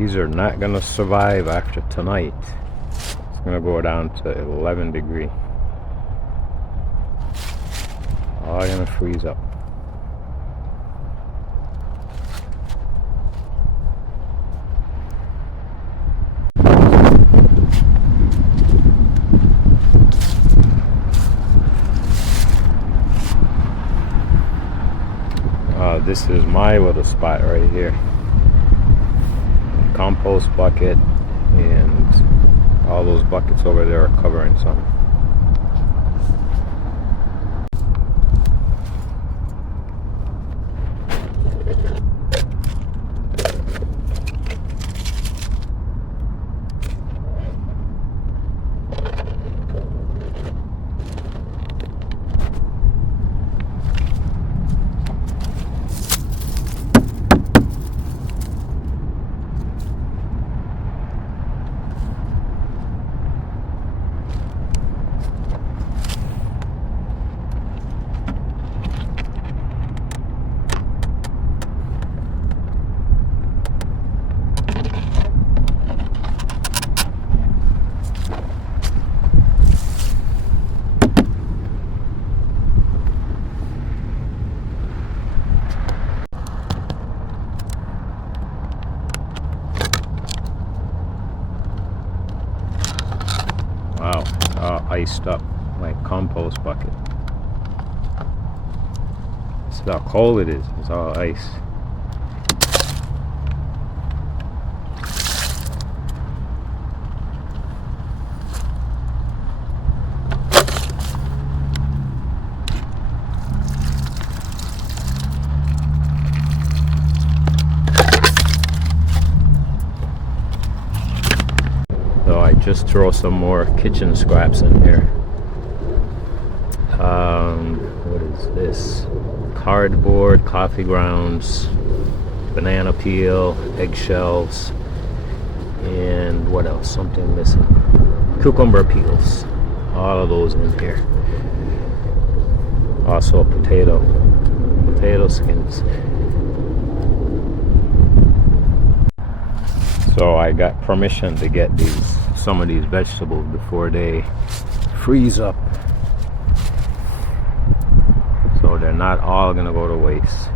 These are not gonna survive after tonight. It's gonna go down to 11 degree. All gonna freeze up. This is my little spot right here. Compost bucket, and all those buckets over there are covering something. Wow, iced up my compost bucket. This is how cold it is. It's all ice. So I just throw some more kitchen scraps in here. What is this? Cardboard, coffee grounds, banana peel, eggshells, and what else? Something missing. Cucumber peels. All of those in here. Also potato skins. So I got permission to get some of these vegetables before they freeze up. So they're not all gonna go to waste.